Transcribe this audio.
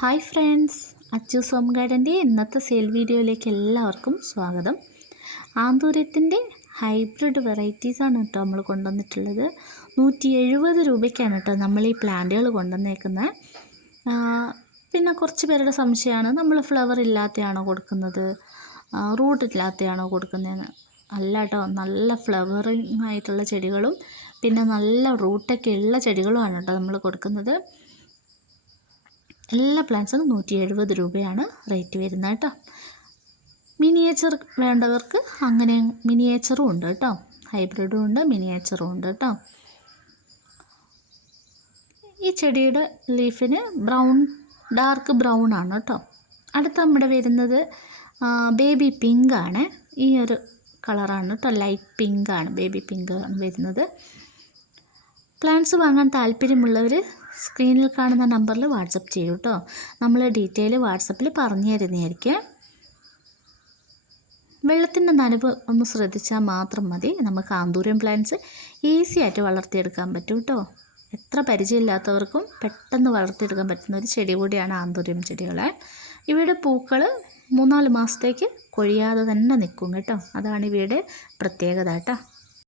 Hi friends, Achus home ഗാർഡൻ്റെ ഇന്നത്തെ sale വീഡിയോയിലേക്ക് എല്ലാവർക്കും സ്വാഗതം. ആന്തൂര്യത്തിൻ്റെ ഹൈബ്രിഡ് വെറൈറ്റീസാണ് കേട്ടോ നമ്മൾ കൊണ്ടുവന്നിട്ടുള്ളത്. 170 രൂപയ്ക്കാണ് കേട്ടോ നമ്മൾ ഈ പ്ലാന്റുകൾ കൊണ്ടുവന്നേക്കുന്നത്. പിന്നെ കുറച്ച് പേരുടെ സംശയമാണ്, നമ്മൾ ഫ്ലവർ ഇല്ലാത്തയാണോ കൊടുക്കുന്നത്, റൂട്ട് ഇല്ലാത്തയാണോ കൊടുക്കുന്നതെന്ന്. അല്ല കേട്ടോ, നല്ല ഫ്ലവറിങ് ആയിട്ടുള്ള ചെടികളും പിന്നെ നല്ല റൂട്ടൊക്കെ ഉള്ള ചെടികളുമാണ് കേട്ടോ നമ്മൾ കൊടുക്കുന്നത്. എല്ലാ പ്ലാന്റ്സിനും 170 രൂപയാണ് റേറ്റ് വരുന്നത് കേട്ടോ. മിനിയേച്ചർ വേണ്ടവർക്ക് അങ്ങനെ മിനിയേച്ചറും ഉണ്ട് കേട്ടോ, ഹൈബ്രിഡും ഉണ്ട് മിനിയേച്ചറും ഉണ്ട് കേട്ടോ. ഈ ചെടിയുടെ ലീഫിന് ഡാർക്ക് ബ്രൗൺ ആണ് കേട്ടോ. അടുത്ത നമ്മുടെ വരുന്നത് ബേബി പിങ്ക് ആണ്. ഈ ഒരു കളറാണ് കേട്ടോ, ലൈറ്റ് പിങ്ക് ആണ്, ബേബി പിങ്ക് ആണ് വരുന്നത്. പ്ലാന്റ്സ് വാങ്ങാൻ താല്പര്യമുള്ളവർ സ്ക്രീനിൽ കാണുന്ന നമ്പറിൽ വാട്സപ്പ് ചെയ്യൂ കേട്ടോ. നമ്മൾ ഡീറ്റെയിൽ വാട്സപ്പിൽ പറഞ്ഞു തരുന്നതായിരിക്കും. വെള്ളത്തിൻ്റെ നനവ് ഒന്ന് ശ്രദ്ധിച്ചാൽ മാത്രം മതി. നമുക്ക് ആന്തൂര്യം പ്ലാന്റ്സ് ഈസി ആയിട്ട് വളർത്തിയെടുക്കാൻ പറ്റും കേട്ടോ. എത്ര പരിചയമില്ലാത്തവർക്കും പെട്ടെന്ന് വളർത്തിയെടുക്കാൻ പറ്റുന്ന ഒരു ചെടി കൂടിയാണ് ആന്തൂര്യം ചെടികളെ. ഇവയുടെ പൂക്കൾ 3-4 മാസത്തേക്ക് കൊഴിയാതെ തന്നെ നിൽക്കും കേട്ടോ. അതാണ് ഇവയുടെ പ്രത്യേകത കേട്ടോ.